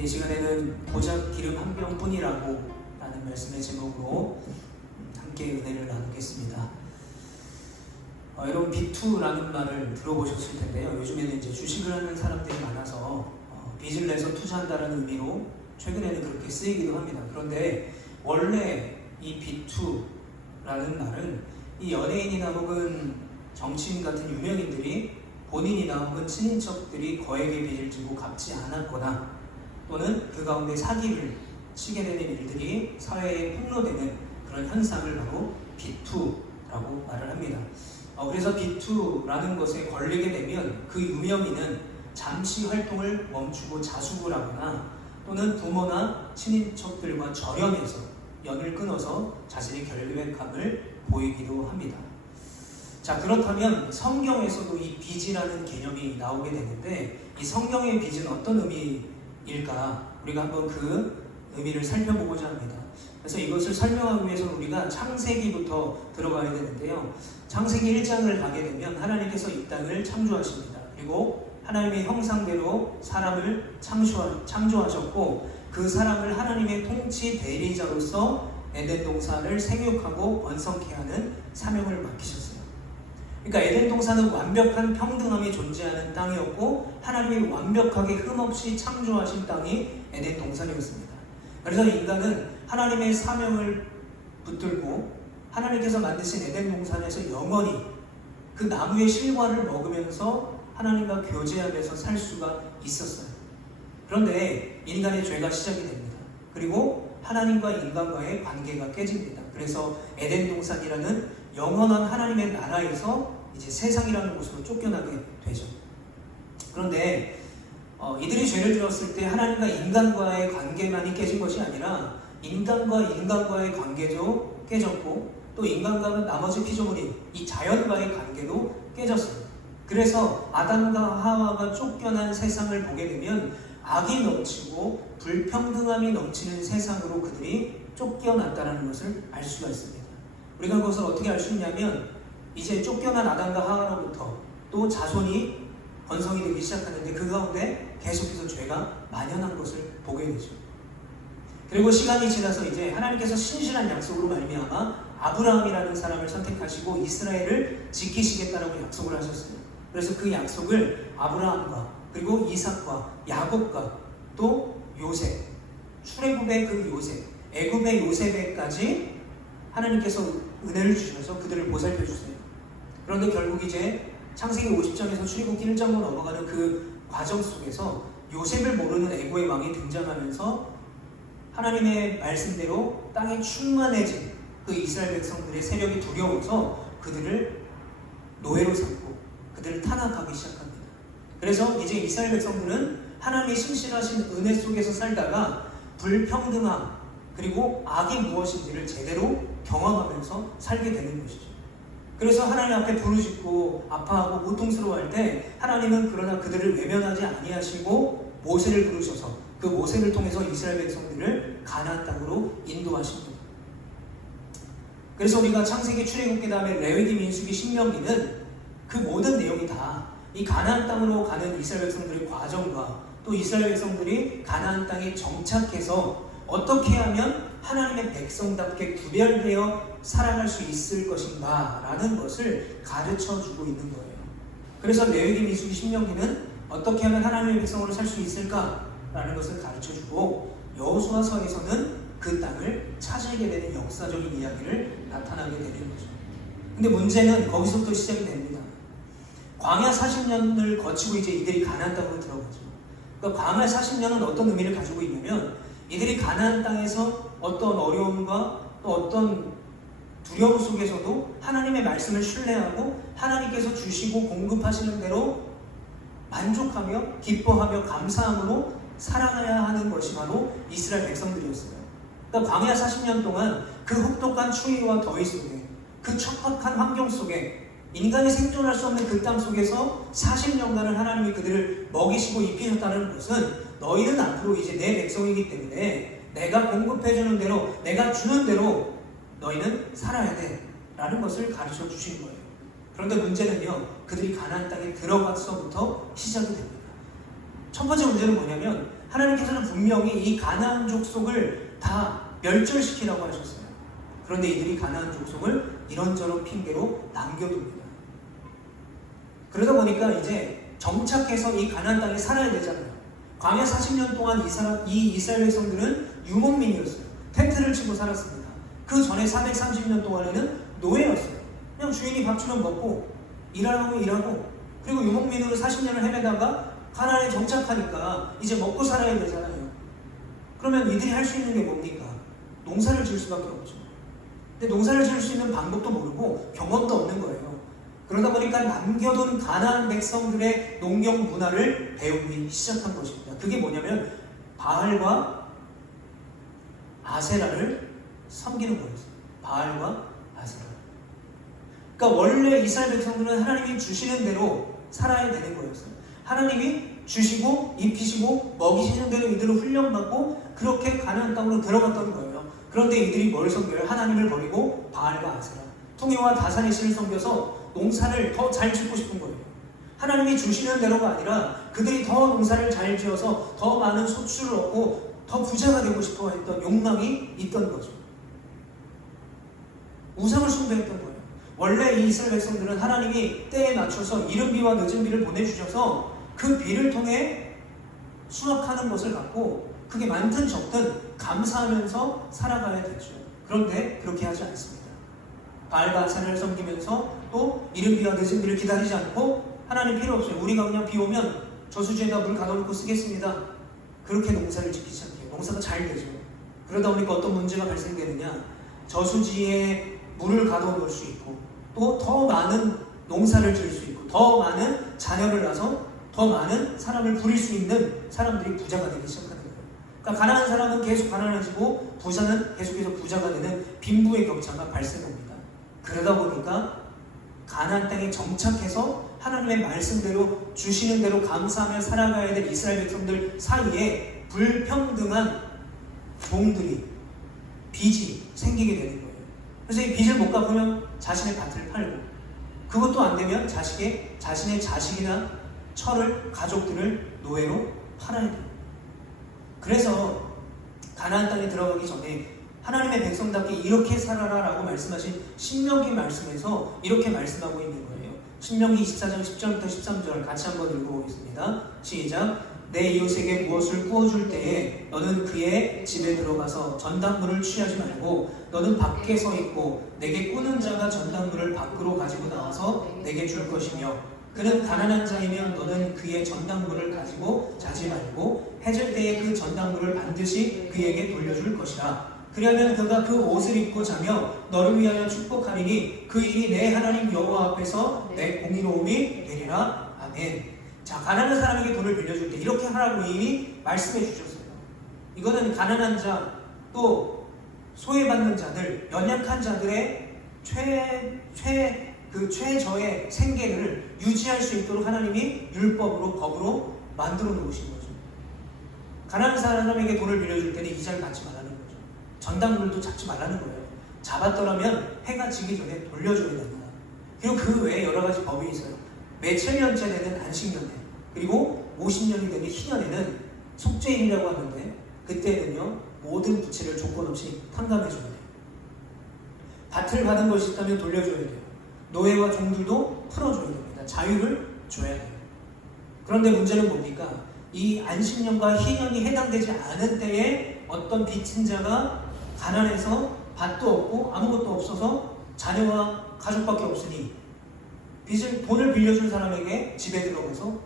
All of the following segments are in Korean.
이 시간에는 보좌 기름 한 병뿐이라고 라는 말씀의 제목으로 함께 은혜를 나누겠습니다. 여러분 B2라는 말을 들어보셨을 텐데요. 요즘에는 이제 주식을 하는 사람들이 많아서 빚을 내서 투자한다는 의미로 최근에는 그렇게 쓰이기도 합니다. 그런데 원래 이 B2라는 말은 이 연예인이나 혹은 정치인 같은 유명인들이 본인이나 혹은 친인척들이 거액의 빚을 지고 갚지 않았거나 또는 그 가운데 사기를 치게 되는 일들이 사회에 폭로되는 그런 현상을 바로 B2라고 말을 합니다. 그래서 B2라는 것에 걸리게 되면 그 유명인은 잠시 활동을 멈추고 자숙을 하거나 또는 부모나 친인척들과 절연해서 연을 끊어서 자신의 결백함을 보이기도 합니다. 자, 그렇다면 성경에서도 이 빚이라는 개념이 나오게 되는데 이 성경의 빚은 어떤 의미일까? 우리가 한번 그 의미를 살펴보고자 합니다. 그래서 이것을 설명하기 위해서 우리가 창세기부터 들어가야 되는데요. 창세기 1장을 가게 되면 하나님께서 이 땅을 창조하십니다. 그리고 하나님의 형상대로 사람을 창조하셨고 그 사람을 하나님의 통치 대리자로서 에덴 동산을 생육하고 번성케 하는 사명을 맡기셨어요. 그러니까 에덴 동산은 완벽한 평등함이 존재하는 땅이었고 하나님이 완벽하게 흠없이 창조하신 땅이 에덴 동산이었습니다. 그래서 인간은 하나님의 사명을 붙들고 하나님께서 만드신 에덴 동산에서 영원히 그 나무의 실과를 먹으면서 하나님과 교제하면서 살 수가 있었어요. 그런데 인간의 죄가 시작이 됩니다. 그리고 하나님과 인간과의 관계가 깨집니다. 그래서 에덴 동산이라는 영원한 하나님의 나라에서 이제 세상이라는 곳으로 쫓겨나게 되죠. 그런데 이들이 죄를 지었을 때 하나님과 인간과의 관계만이 깨진 것이 아니라 인간과 인간과의 관계도 깨졌고 또 인간과 나머지 피조물인 이 자연과의 관계도 깨졌어요. 그래서 아담과 하와가 쫓겨난 세상을 보게 되면 악이 넘치고 불평등함이 넘치는 세상으로 그들이 쫓겨났다는 것을 알 수가 있습니다. 우리가 그것을 어떻게 알 수 있냐면 이제 쫓겨난 아담과 하와로부터 또 자손이 번성이 되기 시작하는데 그 가운데 계속해서 죄가 만연한 것을 보게 되죠. 그리고 시간이 지나서 이제 하나님께서 신실한 약속으로 말미암아 아브라함이라는 사람을 선택하시고 이스라엘을 지키시겠다라고 약속을 하셨어요. 그래서 그 약속을 아브라함과 그리고 이삭과 야곱과 또 요셉, 출애굽의 그 요셉, 애굽의 요셉에까지 하나님께서 은혜를 주셔서 그들을 보살펴 주세요. 그런데 결국 이제 창세기 50장에서 출애굽기 1장으로 넘어가는 그 과정 속에서 요셉을 모르는 애고의 왕이 등장하면서 하나님의 말씀대로 땅에 충만해진 그 이스라엘 백성들의 세력이 두려워서 그들을 노예로 삼고 그들을 탄압하기 시작합니다. 그래서 이제 이스라엘 백성들은 하나님의 신실하신 은혜 속에서 살다가 불평등함 그리고 악이 무엇인지를 제대로 경험하면서 살게 되는 것이죠. 그래서 하나님 앞에 부르짖고 아파하고 고통스러워할 때 하나님은 그러나 그들을 외면하지 아니하시고 모세를 부르셔서 그 모세를 통해서 이스라엘 백성들을 가나안 땅으로 인도하십니다. 그래서 우리가 창세기, 출애굽기 다음에 레위기, 민수기, 신명기는 그 모든 내용이 다 이 가나안 땅으로 가는 이스라엘 백성들의 과정과 또 이스라엘 백성들이 가나안 땅에 정착해서 어떻게 하면 하나님의 백성답게 구별되어 살아갈 수 있을 것인가 라는 것을 가르쳐주고 있는 거예요. 그래서 레위기, 민수기, 신명기는 어떻게 하면 하나님의 백성으로 살 수 있을까 라는 것을 가르쳐주고 여호수아서에서는 그 땅을 차지하게 되는 역사적인 이야기를 나타나게 되는 거죠. 근데 문제는 거기서부터 시작이 됩니다. 광야 40년을 거치고 이제 이들이 가나안 땅으로 들어가죠. 그러니까 광야 40년은 어떤 의미를 가지고 있냐면 이들이 가나안 땅에서 어떤 어려움과 또 어떤 두려움 속에서도 하나님의 말씀을 신뢰하고 하나님께서 주시고 공급하시는 대로 만족하며 기뻐하며 감사함으로 살아가야 하는 것이 바로 이스라엘 백성들이었어요. 그러니까 광야 40년 동안 그 혹독한 추위와 더위 속에 그 척박한 환경 속에 인간이 생존할 수 없는 그 땅 속에서 40년간을 하나님이 그들을 먹이시고 입히셨다는 것은 너희는 앞으로 이제 내 백성이기 때문에 내가 공급해주는 대로 내가 주는 대로 너희는 살아야 돼 라는 것을 가르쳐 주신 거예요. 그런데 문제는요, 그들이 가나안 땅에 들어가서부터 시작이 됩니다. 첫 번째 문제는 뭐냐면 하나님께서는 분명히 이 가나안 족속을 다 멸절시키라고 하셨어요. 그런데 이들이 가나안 족속을 이런저런 핑계로 남겨둡니다. 그러다 보니까 이제 정착해서 이 가나안 땅에 살아야 되잖아요. 광야 40년 동안 이 이스라엘 백성들은 유목민이었어요. 텐트를 치고 살았습니다. 그 전에 430년 동안에는 노예였어요. 그냥 주인이 밥 주면 먹고 일하라고 일하고, 그리고 유목민으로 40년을 헤매다가 가나안에 정착하니까 이제 먹고 살아야 되잖아요. 그러면 이들이 할 수 있는 게 뭡니까? 농사를 지을 수밖에 없죠. 근데 농사를 지을 수 있는 방법도 모르고 경험도 없는 거예요. 그러다 보니까 남겨둔 가나안 백성들의 농경 문화를 배우기 시작한 것입니다. 그게 뭐냐면 바알과 아세라를 섬기는 거였어요. 바알과 아세라. 그러니까 원래 이스라엘 백성들은 하나님이 주시는 대로 살아야 되는 거였어요. 하나님이 주시고 입히시고 먹이시는 대로 이들을 훈련받고 그렇게 가나안 땅으로 들어갔던 거예요. 그런데 이들이 뭘 섬겨요? 하나님을 버리고 바알과 아세라, 통일과 다산의 신을 섬겨서 농사를 더 잘 짓고 싶은 거예요. 하나님이 주시는 대로가 아니라 그들이 더 농사를 잘 지어서 더 많은 소출을 얻고 더 부자가 되고 싶어 했던 욕망이 있던 거죠. 우상을 숭배했던 거예요. 원래 이 이스라엘 백성들은 하나님이 때에 맞춰서 이른 비와 늦은 비를 보내주셔서 그 비를 통해 수확하는 것을 갖고 그게 많든 적든 감사하면서 살아가야 되죠. 그런데 그렇게 하지 않습니다. 바알과 아세라를 섬기면서 또 이른 비와 늦은 비를 기다리지 않고 하나님 필요 없어요. 우리가 그냥 비 오면 저수지에다 물 가둬놓고 쓰겠습니다. 그렇게 농사를 짓기 시작해요. 농사가 잘 되죠. 그러다 보니까 어떤 문제가 발생되느냐, 저수지에 물을 가둬놓을 수 있고 또 더 많은 농사를 지을 수 있고 더 많은 자녀를 낳아서 더 많은 사람을 부릴 수 있는 사람들이 부자가 되기 시작하는 거예요. 그러니까 가난한 사람은 계속 가난해지고 부자는 계속해서 부자가 되는 빈부의 격차가 발생합니다. 그러다 보니까 가나안 땅에 정착해서 하나님의 말씀대로 주시는 대로 감사하며 살아가야 될 이스라엘 백성들 사이에 불평등한 종들이, 빚이 생기게 되는 거예요. 그래서 이 빚을 못 갚으면 자신의 밭을 팔고, 그것도 안 되면 자신의 자식이나 철을, 가족들을 노예로 팔아야 돼요. 그래서 가나안 땅에 들어가기 전에 하나님의 백성답게 이렇게 살아라 라고 말씀하신 신명기 말씀에서 이렇게 말씀하고 있는 거예요. 신명기 24장 10절부터 13절 같이 한번 읽어보겠습니다. 시작. 내 이웃에게 무엇을 구워줄 때에 너는 그의 집에 들어가서 전당물을 취하지 말고 너는 밖에 서 있고 내게 꾸는 자가 전당물을 밖으로 가지고 나와서 내게 줄 것이며 그는 가난한 자이면 너는 그의 전당물을 가지고 자지 말고 해질 때에 그 전당물을 반드시 그에게 돌려줄 것이라. 그러면 그가 그 옷을 입고 자며 너를 위하여 축복하리니 그 일이 내 하나님 여호와 앞에서 내 공의로움이 되리라. 아멘. 자, 가난한 사람에게 돈을 빌려줄 때 이렇게 하라고 이미 말씀해 주셨어요. 이거는 가난한 자, 또 소외받는 자들, 연약한 자들의 최저의 생계를 유지할 수 있도록 하나님이 율법으로, 법으로 만들어 놓으신 거죠. 가난한 사람에게 돈을 빌려줄 때는 이자를 받지 말라는 거죠. 전당물도 잡지 말라는 거예요. 잡았더라면 해가 지기 전에 돌려줘야 됩니다. 그리고 그 외에 여러 가지 법이 있어요. 매 7년째 되는 안식년에, 그리고 50년이 되는 희년에는 속죄일이라고 하는데 그때는요 모든 부채를 조건 없이 탕감해줘야 돼요. 밭을 받은 것이 있다면 돌려줘야 돼요. 노예와 종들도 풀어줘야 됩니다. 자유를 줘야 돼요. 그런데 문제는 뭡니까? 이 안식년과 희년이 해당되지 않은 때에 어떤 빚진 자가 가난해서 밭도 없고 아무것도 없어서 자녀와 가족밖에 없으니 돈을 빌려준 사람에게 집에 들어가서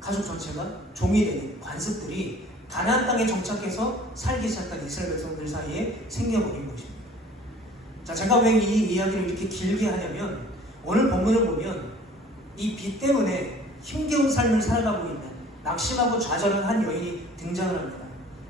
가족 전체가 종이 되는 관습들이 가나안 땅에 정착해서 살기 시작한 이스라엘 백성들 사이에 생겨버린 것입니다. 자, 제가 왜 이 이야기를 이렇게 길게 하냐면 오늘 본문을 보면 이 빚 때문에 힘겨운 삶을 살아가고 있는 낙심하고 좌절한 한 여인이 등장을 합니다.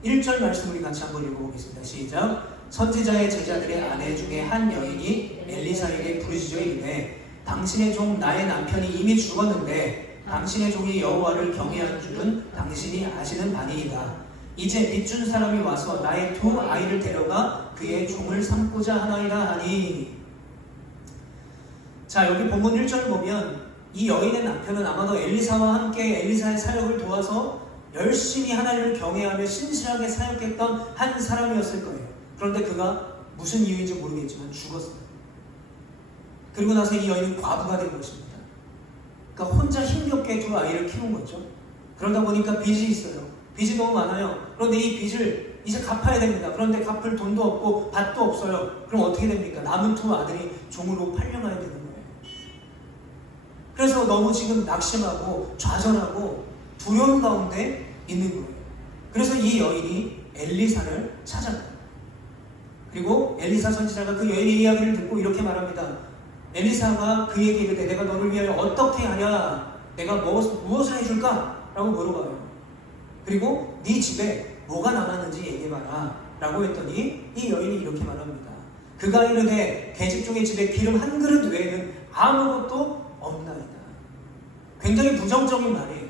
1절 말씀 우리 같이 한번 읽어보겠습니다. 시작. 선지자의 제자들의 아내 중에 한 여인이 엘리사에게 부르짖어 이르되 당신의 종 나의 남편이 이미 죽었는데 당신의 종이 여호와를 경외하는 줄은 당신이 아시는 바니이다. 이제 빚준 사람이 와서 나의 두 아이를 데려가 그의 종을 삼고자 하나이다 하니. 자, 여기 본문 1절 보면 이 여인의 남편은 아마도 엘리사와 함께 엘리사의 사역을 도와서 열심히 하나님을 경외하며 신실하게 사역했던 한 사람이었을 거예요. 그런데 그가 무슨 이유인지 모르겠지만 죽었어요. 그리고 나서 이 여인은 과부가 된 것입니다. 그러니까 혼자 힘겹게 두 아이를 키운 거죠. 그러다 보니까 빚이 있어요. 빚이 너무 많아요. 그런데 이 빚을 이제 갚아야 됩니다. 그런데 갚을 돈도 없고 밭도 없어요. 그럼 어떻게 됩니까? 남은 두 아들이 종으로 팔려가야 되는 거예요. 그래서 너무 지금 낙심하고 좌절하고 두려움 가운데 있는 거예요. 그래서 이 여인이 엘리사를 찾아가요. 그리고 엘리사 선지자가 그 여인의 이야기를 듣고 이렇게 말합니다. 엘리사가 그에게 이르되 내가 너를 위하여 어떻게 하랴? 내가 무엇을 해줄까? 라고 물어봐요. 그리고 네 집에 뭐가 남았는지 얘기해봐라 라고 했더니 이 여인이 이렇게 말합니다. 그가 이르되 계집 중에 집에 기름 한 그릇 외에는 아무것도 없나이다. 굉장히 부정적인 말이에요.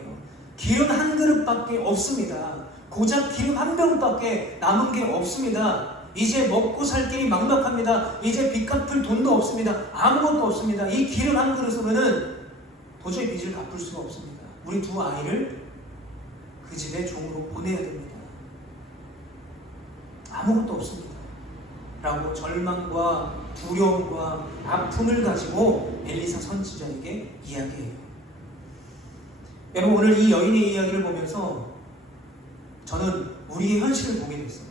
기름 한 그릇밖에 없습니다. 고작 기름 한 병밖에 남은 게 없습니다. 이제 먹고 살 길이 막막합니다. 이제 빚 갚을 돈도 없습니다. 아무것도 없습니다. 이 기름 한 그릇으로는 도저히 빚을 갚을 수가 없습니다. 우리 두 아이를 그 집에 종으로 보내야 됩니다. 아무것도 없습니다. 라고 절망과 두려움과 아픔을 가지고 엘리사 선지자에게 이야기해요. 여러분, 오늘 이 여인의 이야기를 보면서 저는 우리의 현실을 보게 됐어요.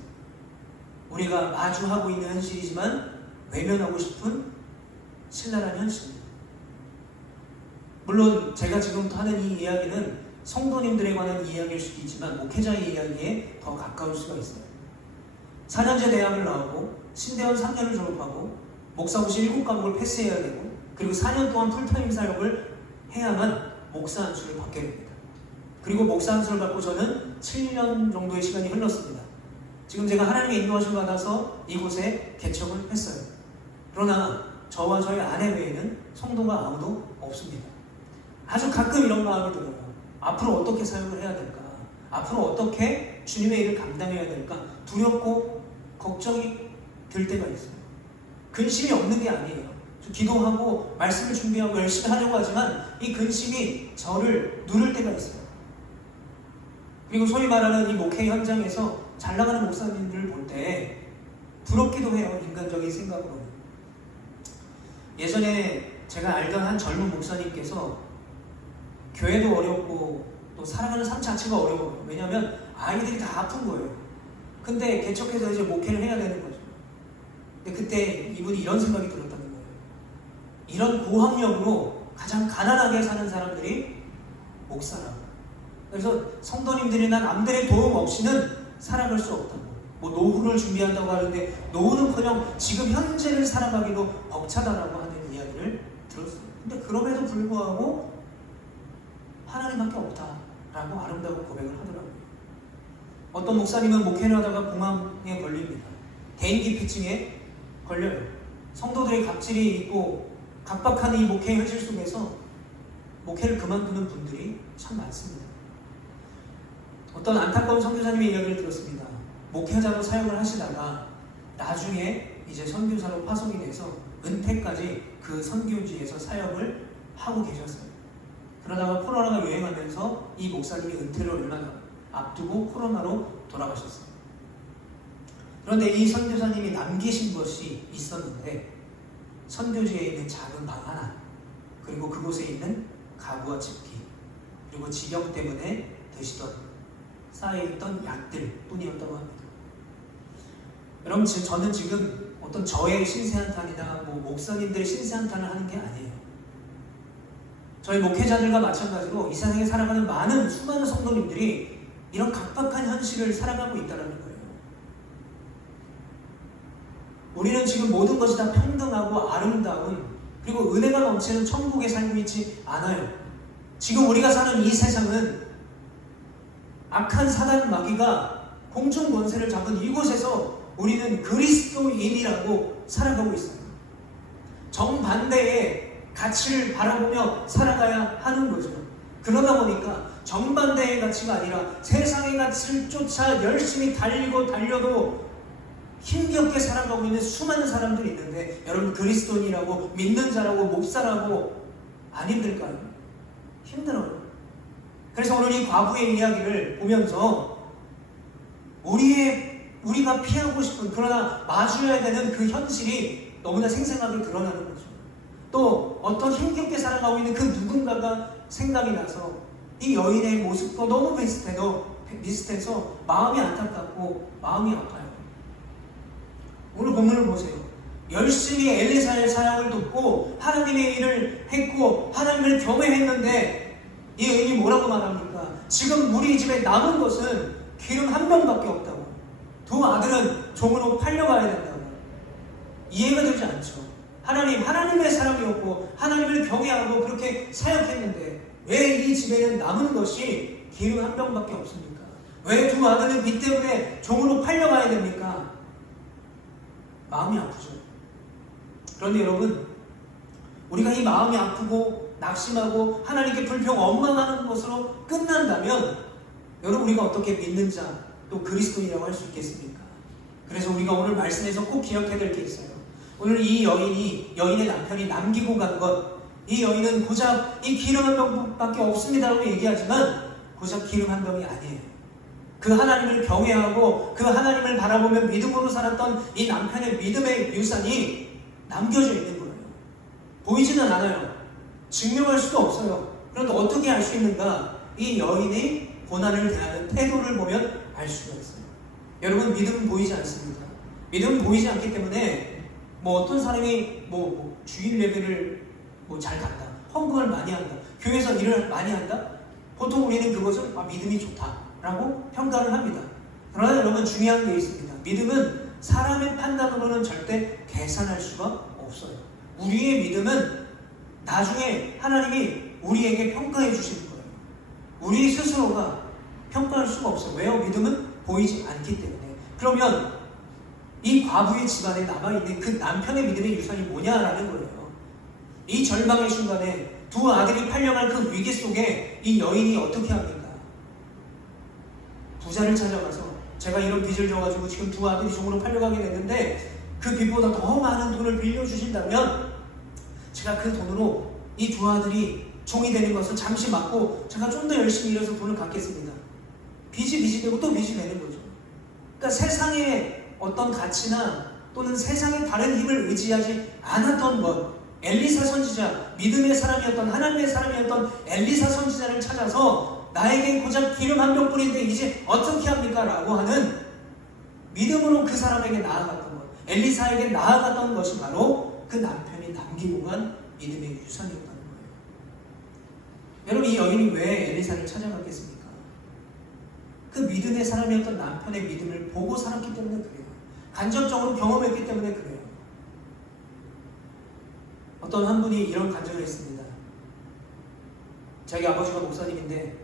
우리가 마주하고 있는 현실이지만 외면하고 싶은 신랄한 현실입니다. 물론 제가 지금부터 하는 이 이야기는 성도님들에 관한 이야기일 수도 있지만 목회자의 이야기에 더 가까울 수가 있어요. 4년제 대학을 나오고 신대원 3년을 졸업하고 목사고시 7과목을 패스해야 되고 그리고 4년 동안 풀타임 사역을 해야만 목사 안수를 받게 됩니다. 그리고 목사 안수를 받고 저는 7년 정도의 시간이 흘렀습니다. 지금 제가 하나님의 인도하심을 받아서 이곳에 개척을 했어요. 그러나 저와 저희 아내 외에는 성도가 아무도 없습니다. 아주 가끔 이런 마음이 들어요. 앞으로 어떻게 사역을 해야 될까? 앞으로 어떻게 주님의 일을 감당해야 될까? 두렵고 걱정이 들 때가 있어요. 근심이 없는 게 아니에요. 기도하고 말씀을 준비하고 열심히 하려고 하지만 이 근심이 저를 누를 때가 있어요. 그리고 소위 말하는 이 목회 현장에서 잘 나가는 목사님들을 볼 때 부럽기도 해요. 인간적인 생각으로는. 예전에 제가 알던 한 젊은 목사님께서 교회도 어렵고 또 살아가는 삶 자체가 어려워요. 왜냐하면 아이들이 다 아픈 거예요. 근데 개척해서 이제 목회를 해야 되는 거죠. 근데 그때 이분이 이런 생각이 들었다는 거예요. 이런 고학력으로 가장 가난하게 사는 사람들이 목사라고. 그래서 성도님들이나 남들의 도움 없이는 살아갈 수 없다고. 뭐 노후를 준비한다고 하는데 노후는커녕 지금 현재를 살아가기도 벅차다라고 하는 이야기를 들었어요. 근데 그럼에도 불구하고 하나님밖에 없다라고 아름다운 고백을 하더라고요. 어떤 목사님은 목회를 하다가 공황에 걸립니다. 대인기피증에 걸려요. 성도들의 갑질이 있고 각박한 이 목회 현실 속에서 목회를 그만두는 분들이 참 많습니다. 어떤 안타까운 선교사님의 이야기를 들었습니다. 목회자로 사역을 하시다가 나중에 이제 선교사로 파송이 돼서 은퇴까지 그 선교지에서 사역을 하고 계셨어요. 그러다가 코로나가 유행하면서 이 목사님이 은퇴를 얼마 앞두고 코로나로 돌아가셨어요. 그런데 이 선교사님이 남기신 것이 있었는데 선교지에 있는 작은 방 하나, 그리고 그곳에 있는 가구와 집기, 그리고 지병 때문에 드시던 쌓여있던 약들 뿐이었다고 합니다. 여러분, 저는 지금 어떤 저의 신세한탄이나 목사님들의 신세한탄을 하는 게 아니에요. 저희 목회자들과 마찬가지로 이 세상에 살아가는 많은 수많은 성도님들이 이런 각박한 현실을 살아가고 있다는 거예요. 우리는 지금 모든 것이 다 평등하고 아름다운 그리고 은혜가 넘치는 천국에 살고 있지 않아요. 지금 우리가 사는 이 세상은 악한 사단 마귀가 공중 권세를 잡은 이곳에서 우리는 그리스도인이라고 살아가고 있어요. 정반대의 가치를 바라보며 살아가야 하는 거죠. 그러다 보니까 정반대의 가치가 아니라 세상의 가치를 쫓아 열심히 달려도 힘겹게 살아가고 있는 수많은 사람들이 있는데 여러분, 그리스도인이라고 믿는 자라고 목사라고 안 힘들까요? 힘들어요. 그래서 오늘 이 과부의 이야기를 보면서 우리가 피하고 싶은, 그러나 마주해야 되는 그 현실이 너무나 생생하게 드러나는 거죠. 또 어떤 힘겹게 살아가고 있는 그 누군가가 생각이 나서 이 여인의 모습과 너무 비슷해서 마음이 안타깝고 마음이 아파요. 오늘 본문을 보세요. 열심히 엘리사의 사역을 돕고 하나님의 일을 했고 하나님을 경외했는데 이 여인이 뭐라고 말합니까? 지금 우리 집에 남은 것은 기름 한 병밖에 없다고. 두 아들은 종으로 팔려가야 된다고. 이해가 되지 않죠. 하나님의 사람이었고 하나님을 경외하고 그렇게 사역했는데 왜 이 집에는 남은 것이 기름 한 병밖에 없습니까? 왜 두 아들은 빚 때문에 종으로 팔려가야 됩니까? 마음이 아프죠. 그런데 여러분, 우리가 이 마음이 아프고 낙심하고 하나님께 불평 원망하는 것으로 끝난다면 여러분, 우리가 어떻게 믿는 자 또 그리스도인이라고 할 수 있겠습니까? 그래서 우리가 오늘 말씀에서 꼭 기억해야 될 게 있어요. 오늘 이 여인의 남편이 남기고 간 것, 이 여인은 고작 이 기름 한 병밖에 없습니다라고 얘기하지만 고작 기름 한 병이 아니에요. 그 하나님을 경외하고 그 하나님을 바라보며 믿음으로 살았던 이 남편의 믿음의 유산이 남겨져 있는 거예요. 보이지는 않아요. 증명할 수도 없어요. 그런데 어떻게 알 수 있는가? 이 여인의 고난을 대하는 태도를 보면 알 수가 있어요. 여러분, 믿음은 보이지 않습니다. 믿음은 보이지 않기 때문에 어떤 사람이 주일 예배를 잘 간다, 헌금을 많이 한다, 교회에서 일을 많이 한다, 보통 우리는 그것을 믿음이 좋다라고 평가를 합니다. 그러나 여러분, 중요한 게 있습니다. 믿음은 사람의 판단으로는 절대 계산할 수가 없어요. 우리의 믿음은 나중에 하나님이 우리에게 평가해 주시는 거예요. 우리 스스로가 평가할 수가 없어요. 왜요? 믿음은 보이지 않기 때문에. 그러면 이 과부의 집안에 남아있는 그 남편의 믿음의 유산이 뭐냐라는 거예요. 이 절망의 순간에 두 아들이 팔려갈 그 위기 속에 이 여인이 어떻게 합니까? 부자를 찾아가서 제가 이런 빚을 져가지고 지금 두 아들이 종으로 팔려가게 됐는데 그 빚보다 더 많은 돈을 빌려주신다면 제가 그 돈으로 이 두 아들이 종이 되는 것을 잠시 막고 제가 좀 더 열심히 일해서 돈을 갚겠습니다. 빚이 되고 또 빚이 되는 거죠. 그러니까 세상의 어떤 가치나 또는 세상의 다른 힘을 의지하지 않았던 것, 엘리사 선지자, 믿음의 사람이었던, 하나님의 사람이었던 엘리사 선지자를 찾아서 나에게 고작 기름 한 병뿐인데 이제 어떻게 합니까? 라고 하는 믿음으로 그 사람에게 나아갔던 것, 엘리사에게 나아갔던 것이 바로 그 남편이 남기고 간 믿음의 유산이었다는 거예요. 여러분, 이 여인이 왜 엘리사를 찾아갔겠습니까? 그 믿음의 사람이었던 남편의 믿음을 보고 살았기 때문에 그래요. 간접적으로 경험했기 때문에 그래요. 어떤 한 분이 이런 간증을 했습니다. 자기 아버지가 목사님인데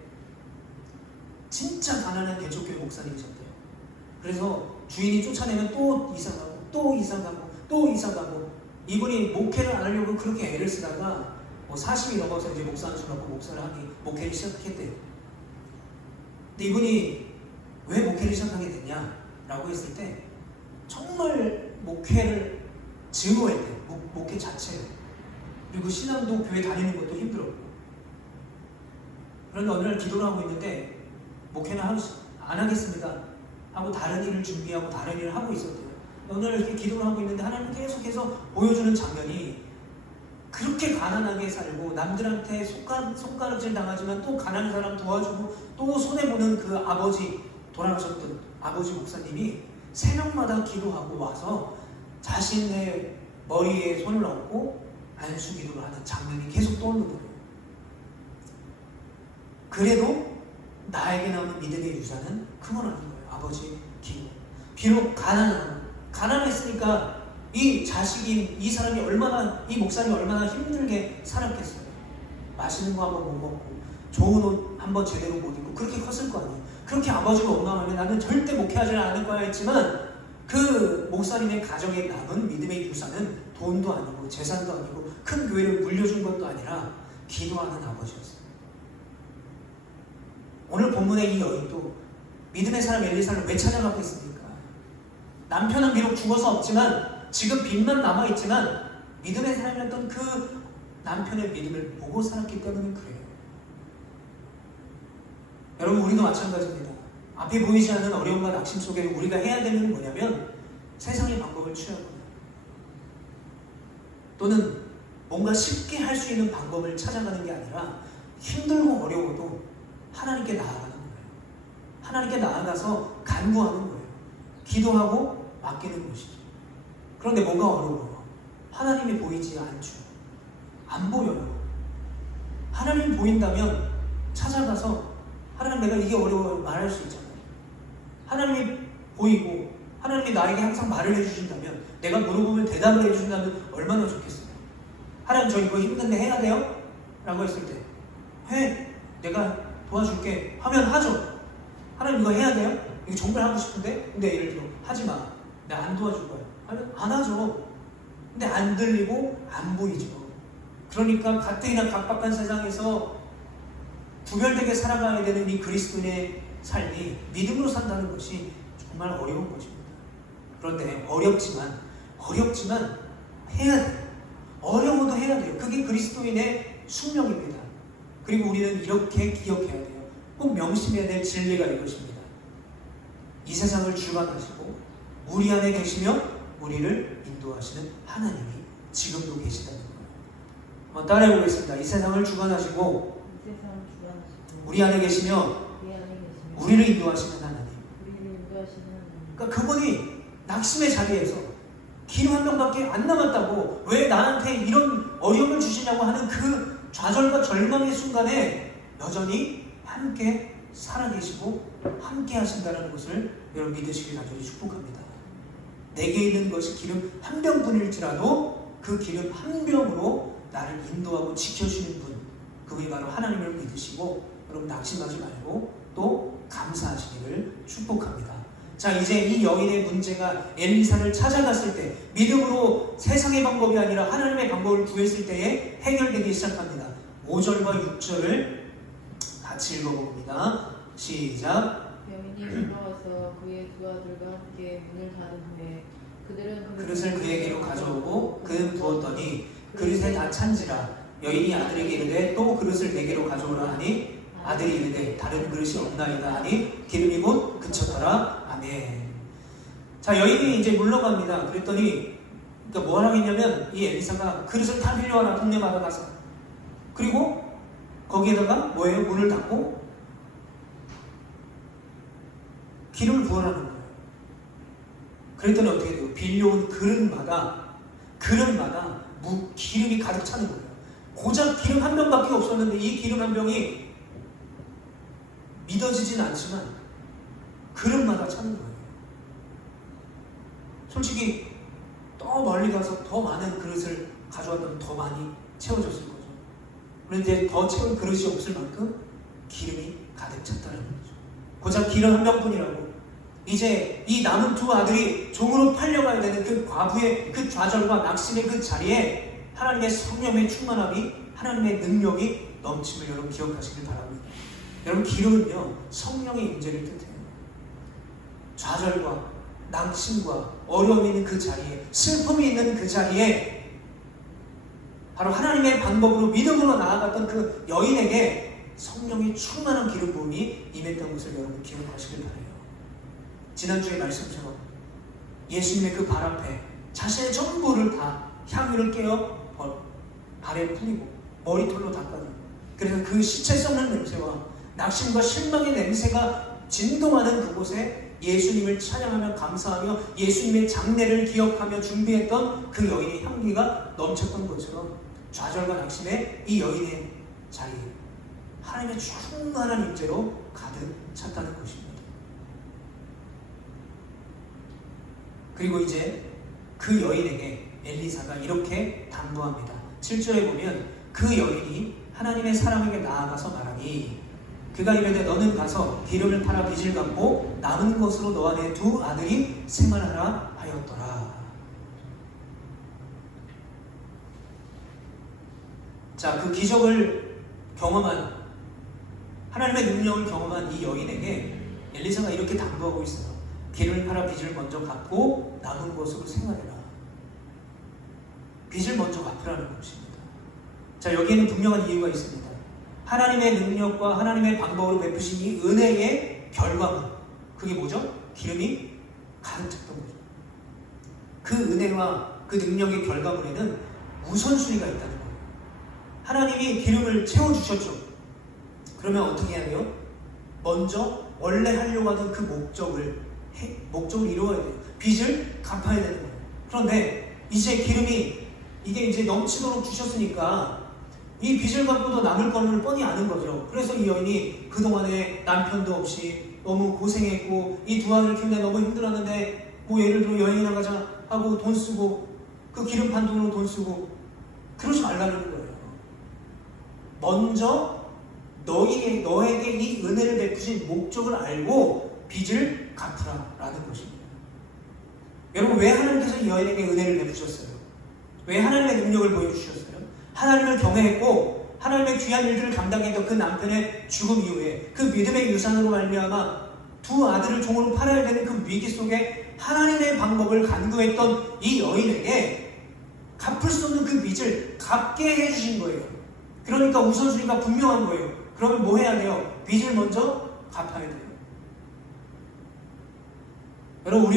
진짜 가난한 개척교회 목사님이셨대요. 그래서 주인이 쫓아내면 또 이사가고 또 이사가고 또 이사가고, 이분이 목회를 안 하려고 그렇게 애를 쓰다가 40이 넘어서 이제 목사 안수 받고 목회를 시작했대요. 근데 이분이 왜 목회를 시작하게 됐냐라고 했을 때 정말 목회를 증오했대요. 목회 자체를. 그리고 신앙도 교회 다니는 것도 힘들었고. 그런데 어느 날 기도를 하고 있는데 목회는 안 하겠습니다 하고 다른 일을 준비하고 다른 일을 하고 있었대요. 어느 날 이렇게 기도를 하고 있는데 하나님 계속해서 보여주는 장면이, 그렇게 가난하게 살고 남들한테 손가락질 당하지만 또 가난한 사람 도와주고 또 손해보는 그 아버지, 돌아가셨던 아버지 목사님이 새벽마다 기도하고 와서 자신의 머리에 손을 얹고 안수기도를 하는 장면이 계속 떠오르는 거예요. 그래도 나에게 남은 믿음의 유산은 그건 아닌 거예요. 아버지의 기도. 비록 가난했으니까 이 자식인 이 사람이 이 목사님이 얼마나 힘들게 살았겠어요. 맛있는 거 한번 못 먹고 좋은 옷 한번 제대로 못 입고 그렇게 컸을 거 아니에요. 그렇게 아버지가 원망하면 나는 절대 목회하지는 않을 거야 했지만, 그 목사님의 가정에 남은 믿음의 유산은 돈도 아니고 재산도 아니고 큰 교회를 물려준 것도 아니라 기도하는 아버지였어요. 오늘 본문의 이 여인도 믿음의 사람 엘리사를 왜 찾아갔겠습니까? 남편은 비록 죽어서 없지만 지금 빚만 남아있지만 믿음의 사람이었던 그 남편의 믿음을 보고 살았기 때문에 그래요. 여러분, 우리도 마찬가지입니다. 앞에 보이지 않는 어려움과 낙심 속에 우리가 해야 되는 건 뭐냐면 세상의 방법을 취하거나 또는 뭔가 쉽게 할 수 있는 방법을 찾아가는 게 아니라 힘들고 어려워도 하나님께 나아가는 거예요. 하나님께 나아가서 간구하는 거예요. 기도하고 맡기는 것이죠. 그런데 뭐가 어려워요? 하나님이 보이지 않죠. 안 보여요. 하나님이 보인다면 찾아가서 하나님, 내가 이게 어려워요 말할 수 있잖아요. 하나님이 보이고 하나님이 나에게 항상 말을 해주신다면, 내가 물어보면 대답을 해주신다면 얼마나 좋겠어요. 하나님, 저 이거 힘든데 해야 돼요? 라고 했을 때 해, 내가 도와줄게 하면 하죠. 하나님, 이거 해야 돼요? 이거 정말 하고 싶은데? 근데 예를 들어 하지마, 내가 안 도와줄 거야 하면 안 하죠. 근데 안 들리고 안 보이죠. 그러니까 가뜩이나 각박한 세상에서 구별되게 살아가야 되는 이 그리스도인의 삶이 믿음으로 산다는 것이 정말 어려운 것입니다. 그런데 어렵지만 해야 돼요. 어려워도 해야 돼요. 그게 그리스도인의 숙명입니다. 그리고 우리는 이렇게 기억해야 돼요. 꼭 명심해야 될 진리가 이것입니다. 이 세상을 주관하시고 우리 안에 계시며 우리를 인도하시는 하나님이 지금도 계시다는 거예요. 한번 따라해 보겠습니다. 이 세상을 주관하시고 우리 안에 계시며 우리를 인도하시는 하나님. 그러니까 그분이 낙심의 자리에서 기름 한 명밖에 안 남았다고 왜 나한테 이런 어려움을 주시냐고 하는 그 좌절과 절망의 순간에 여전히 함께 살아계시고 함께 하신다는 것을 여러분 믿으시길 간절히 축복합니다. 내게 있는 것이 기름 한 병뿐일지라도 그 기름 한 병으로 나를 인도하고 지켜주시는 분, 그분이 바로 하나님을 믿으시고 여러분 낙심하지 말고 또 감사하시기를 축복합니다. 자, 이제 이 여인의 문제가 엘리사를 찾아갔을 때 믿음으로 세상의 방법이 아니라 하나님의 방법을 구했을 때에 해결되기 시작합니다. 5절과 6절을 같이 읽어봅니다. 시작. 여인이 돌아와서 그의 두 아들과 함께 문을 닫은 후에 그들은 그릇을 그에게로 가져오고 그는 부었더니 그릇에 다 찬지라. 여인이 아들에게 이르되 또 그릇을 내게로 가져오라 하니 아들이 이르되 다른 그릇이 없나이다 하니 기름이 곧 그쳤더라. 아멘. 자, 여인이 이제 물러갑니다. 그랬더니 그러니까 뭐 하라고 했냐면 이 엘리사가 그릇을 다 빌려와라, 동네마다 가서. 그리고 거기에다가 뭐예요? 문을 닫고 기름을 부어라는 거예요. 그랬더니 어떻게 돼요? 빌려온 그릇마다 기름이 가득 차는 거예요. 고작 기름 한 병밖에 없었는데 이 기름 한 병이 믿어지진 않지만 그릇마다 차는 거예요. 솔직히 더 멀리 가서 더 많은 그릇을 가져왔다면 더 많이 채워졌을 거죠. 그런데 더 채울 그릇이 없을 만큼 기름이 가득 찼다는 거죠. 고작 기름 한 병뿐이라고. 이제 이 남은 두 아들이 종으로 팔려가야 되는 그 과부의 그 좌절과 낙심의 그 자리에 하나님의 성령의 충만함이, 하나님의 능력이 넘침을 여러분 기억하시길 바랍니다. 여러분, 기름은요 성령의 임재를 뜻해요. 좌절과 낙심과 어려움이 있는 그 자리에, 슬픔이 있는 그 자리에 바로 하나님의 방법으로 믿음으로 나아갔던 그 여인에게 성령이 충만한 기름 부음이 임했던 것을 여러분 기억하시길 바라요. 지난주의 말씀처럼 예수님의 그 발 앞에 자신의 전부를 다 향유를 깨어 발에 뿌리고 머리털로 닦아내고, 그래서 그 시체 썩는 냄새와 낙심과 실망의 냄새가 진동하는 그곳에 예수님을 찬양하며 감사하며 예수님의 장례를 기억하며 준비했던 그 여인의 향기가 넘쳤던 것처럼 좌절과 낙심의 이 여인의 자리에 하나님의 충만한 임재로 가득 찼다는 것입니다. 그리고 이제 그 여인에게 엘리사가 이렇게 당부합니다. 7절에 보면 그 여인이 하나님의 사람에게 나아가서 말하니 그가 이르되 너는 가서 기름을 팔아 빚을 갚고 남은 것으로 너와 내 두 아들이 생활하라 하였더라. 자, 그 기적을 경험한, 하나님의 능력을 경험한 이 여인에게 엘리사가 이렇게 당부하고 있어요. 기름을 팔아 빚을 먼저 갚고 남은 것으로 생활해라. 빚을 먼저 갚으라는 것입니다. 자, 여기에는 분명한 이유가 있습니다. 하나님의 능력과 하나님의 방법으로 베푸신 이 은혜의 결과물, 그게 뭐죠? 기름이 가득 찼던 거죠. 그 은혜와 그 능력의 결과물에는 우선순위가 있다는 거예요. 하나님이 기름을 채워주셨죠. 그러면 어떻게 해야 돼요? 먼저 원래 하려고 하던 그 목적을 이루어야 돼요. 빚을 갚아야 되는 거예요. 그런데 이제 기름이 이게 이제 넘치도록 주셨으니까 이 빚을 갚고도 남을 거는 뻔히 아는 거죠. 그래서 이 여인이 그동안에 남편도 없이 너무 고생했고 이 두 아들을 키우는데 너무 힘들었는데 뭐 예를 들어 여행 나가자 하고 돈 쓰고 그 기름 판 돈으로 돈 쓰고 그러지 말라는 거예요. 먼저 너에게 이 은혜를 베푸신 목적을 알고 빚을 갚으라라는 것입니다. 여러분, 왜 하나님께서 이 여인에게 은혜를 베푸셨어요? 왜 하나님의 능력을 보여주셨어요? 하나님을 경외했고 하나님의 귀한 일들을 감당했던 그 남편의 죽음 이후에 그 믿음의 유산으로 말미암아 두 아들을 종으로 팔아야 되는 그 위기 속에 하나님의 방법을 간구했던 이 여인에게 갚을 수 없는 그 빚을 갚게 해주신 거예요. 그러니까 우선순위가 분명한 거예요. 그러면 뭐 해야 돼요? 빚을 먼저 갚아야 돼요. 여러분,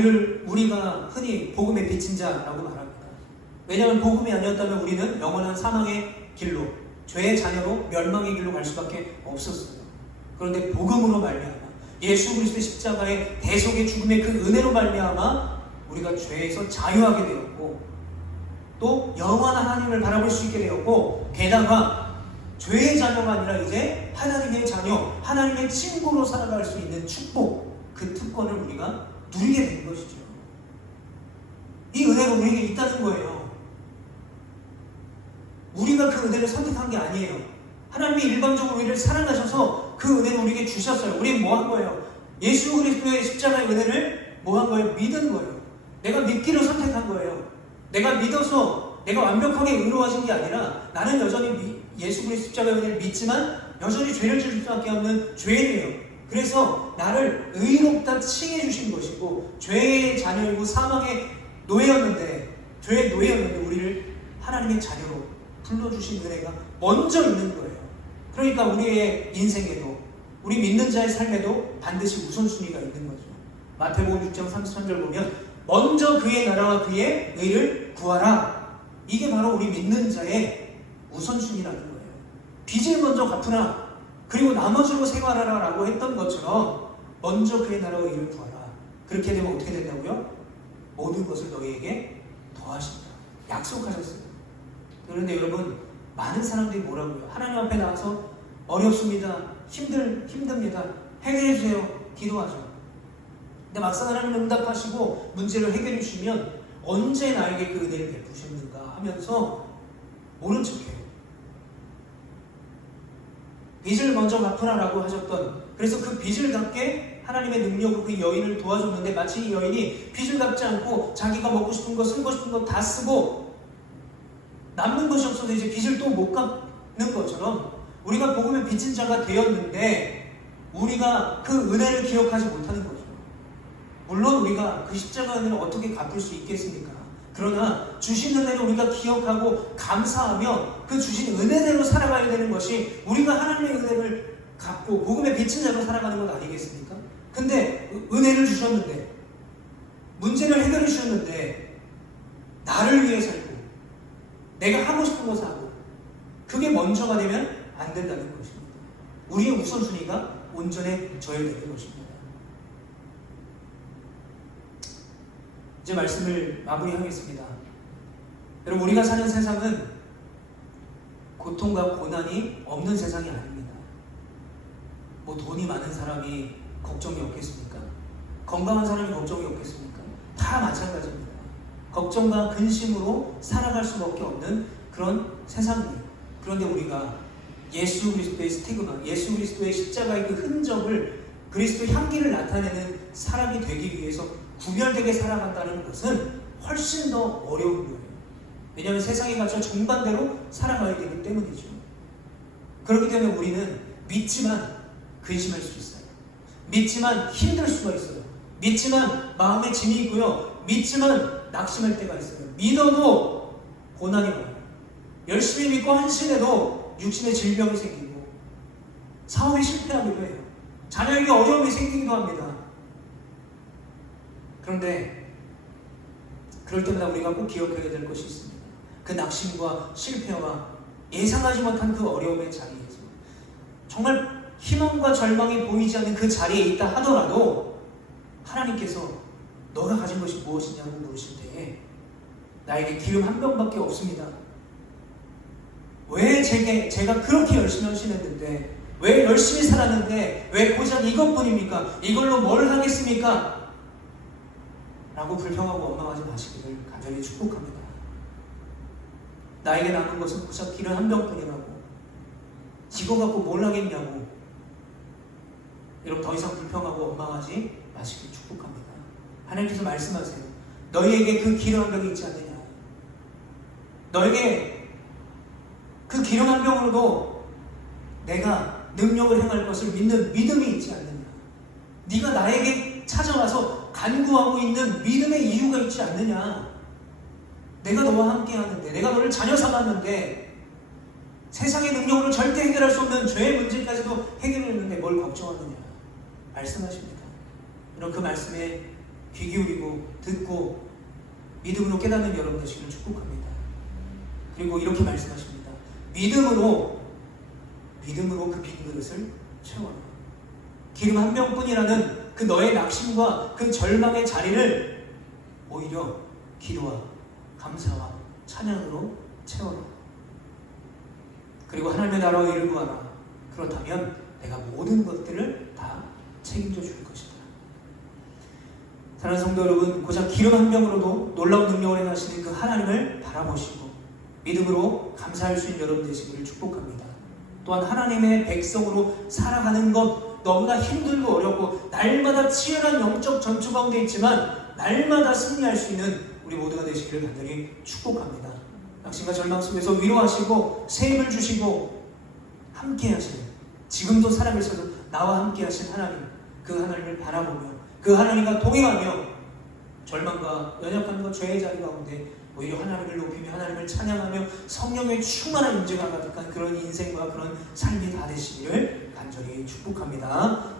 우리가 흔히 복음의 빚진 자라고 말합니다. 왜냐하면 복음이 아니었다면 우리는 영원한 사망의 길로, 죄의 자녀로 멸망의 길로 갈 수밖에 없었어요. 그런데 복음으로 말미암아 예수 그리스도의 십자가의 대속의 죽음의 그 은혜로 말미암아 우리가 죄에서 자유하게 되었고 또 영원한 하나님을 바라볼 수 있게 되었고 게다가 죄의 자녀가 아니라 이제 하나님의 자녀, 하나님의 친구로 살아갈 수 있는 축복, 그 특권을 우리가 누리게 된 것이죠. 이 은혜가 우리에게 있다는 거예요. 우리가 그 은혜를 선택한 게 아니에요. 하나님이 일방적으로 우리를 사랑하셔서 그 은혜를 우리에게 주셨어요. 우리는 뭐 한 거예요? 예수 그리스도의 십자가의 은혜를 뭐 한 거예요? 믿은 거예요. 내가 믿기를 선택한 거예요. 내가 믿어서 내가 완벽하게 의로워진 게 아니라 나는 여전히 예수 그리스도 십자가의 은혜를 믿지만 여전히 죄를 지을 수밖에 없는 죄인이에요. 그래서 나를 의롭다 칭해 주신 것이고 죄의 자녀이고 사망의 노예였는데 죄의 노예였는데 우리를 하나님의 자녀로 불러주신 은혜가 먼저 있는 거예요. 그러니까 우리의 인생에도 우리 믿는 자의 삶에도 반드시 우선순위가 있는 거죠. 마태복음 6장 33절 보면 먼저 그의 나라와 그의 의를 구하라. 이게 바로 우리 믿는 자의 우선순위라는 거예요. 빚을 먼저 갚으라. 그리고 나머지로 생활하라 라고 했던 것처럼 먼저 그의 나라와 의를 구하라. 그렇게 되면 어떻게 된다고요? 모든 것을 너희에게 더하신다. 약속하셨어요. 그런데 여러분, 많은 사람들이 뭐라고요? 하나님 앞에 나와서 어렵습니다. 힘듭니다. 해결해 주세요. 기도하죠. 근데 막상 하나님은 응답하시고 문제를 해결해 주시면 언제 나에게 그 은혜를 베푸셨는가 하면서 모른 척해요. 빚을 먼저 갚으라라고 하셨던, 그래서 그 빚을 갚게 하나님의 능력으로 그 여인을 도와줬는데 마치 이 여인이 빚을 갚지 않고 자기가 먹고 싶은 거, 쓰고 싶은 거 다 쓰고 남는 것이 없어서 이제 빚을 또 못 갚는 것처럼 우리가 복음의 빚진 자가 되었는데 우리가 그 은혜를 기억하지 못하는 거죠. 물론 우리가 그 십자가 은혜를 어떻게 갚을 수 있겠습니까? 그러나 주신 은혜를 우리가 기억하고 감사하며 그 주신 은혜대로 살아가야 되는 것이 우리가 하나님의 은혜를 갚고 복음의 빚진 자로 살아가는 것 아니겠습니까? 근데 은혜를 주셨는데 문제를 해결해 주셨는데 나를 위해 살고 내가 하고 싶은 것을 하고 그게 먼저가 되면 안 된다는 것입니다. 우리의 우선순위가 온전해져야 되는 것입니다. 이제 말씀을 마무리하겠습니다. 여러분, 우리가 사는 세상은 고통과 고난이 없는 세상이 아닙니다. 뭐 돈이 많은 사람이 걱정이 없겠습니까? 건강한 사람이 걱정이 없겠습니까? 다 마찬가지입니다. 걱정과 근심으로 살아갈 수밖에 없는 그런 세상이에요. 그런데 우리가 예수 그리스도의 스티그마, 예수 그리스도의 십자가의 그 흔적을, 그리스도의 향기를 나타내는 사람이 되기 위해서 구별되게 살아간다는 것은 훨씬 더 어려운 거예요. 왜냐하면 세상에 갇혀 정반대로 살아가야 되기 때문이죠. 그렇기 때문에 우리는 믿지만 근심할 수 있어요. 믿지만 힘들 수가 있어요. 믿지만 마음에 짐이 있고요. 믿지만 낙심할 때가 있어요. 믿어도 고난이 와요. 열심히 믿고 한심해도 육신의 질병이 생기고 사업이 실패하기도 해요. 자녀에게 어려움이 생기기도 합니다. 그런데 그럴 때마다 우리가 꼭 기억해야 될 것이 있습니다. 그 낙심과 실패와 예상하지 못한 그 어려움의 자리에서 정말 희망과 절망이 보이지 않는 그 자리에 있다 하더라도 하나님께서 너가 가진 것이 무엇이냐고 물으실 때에 나에게 기름 한 병밖에 없습니다. 왜 제가 그렇게 열심히 헌신했는데, 왜 열심히 살았는데 왜 고작 이것뿐입니까? 이걸로 뭘 하겠습니까? 라고 불평하고 원망하지 마시기를 간절히 축복합니다. 나에게 남은 것은 고작 기름 한 병뿐이라고, 이거 갖고 뭘 하겠냐고 여러분 더 이상 불평하고 원망하지 마시기를 축복합니다. 하나님께서 말씀하세요. 너희에게 그 기름 한 병이 있지 않느냐? 너에게 그 기름 한 병으로도 내가 능력을 행할 것을 믿는 믿음이 있지 않느냐? 네가 나에게 찾아와서 간구하고 있는 믿음의 이유가 있지 않느냐? 내가 너와 함께 하는데, 내가 너를 자녀 삼았는데, 세상의 능력으로 절대 해결할 수 없는 죄의 문제까지도 해결했는데 뭘 걱정하느냐? 말씀하십니다. 여러분 그 말씀에 귀 기울이고 듣고 믿음으로 깨닫는 여러분 되시기를 축복합니다. 그리고 이렇게 말씀하십니다. 믿음으로 그 빈 그릇을 채워라. 기름 한 병뿐이라는 그 너의 낙심과 그 절망의 자리를 오히려 기도와 감사와 찬양으로 채워라. 그리고 하나님의 나라와 이를 구하라. 그렇다면 내가 모든 것들을 다 책임져 줄 것이다. 사랑하는 성도 여러분, 고작 기름 한 병으로도 놀라운 능력을 행하시는 그 하나님을 바라보시고 믿음으로 감사할 수 있는 여러분 되시기를 축복합니다. 또한 하나님의 백성으로 살아가는 것 너무나 힘들고 어렵고 날마다 치열한 영적 전투 가운데 있지만 날마다 승리할 수 있는 우리 모두가 되시기를 간절히 축복합니다. 낙심과 절망 속에서 위로하시고 새 힘을 주시고 함께 하시는, 지금도 살아계셔서 나와 함께 하신 하나님, 그 하나님을 바라보며 그 하나님과 동행하며 절망과 연약함과 죄의 자리 가운데 오히려 하나님을 높이며 하나님을 찬양하며 성령의 충만한 임재가 가득한 그런 인생과 그런 삶이 다 되시기를 간절히 축복합니다.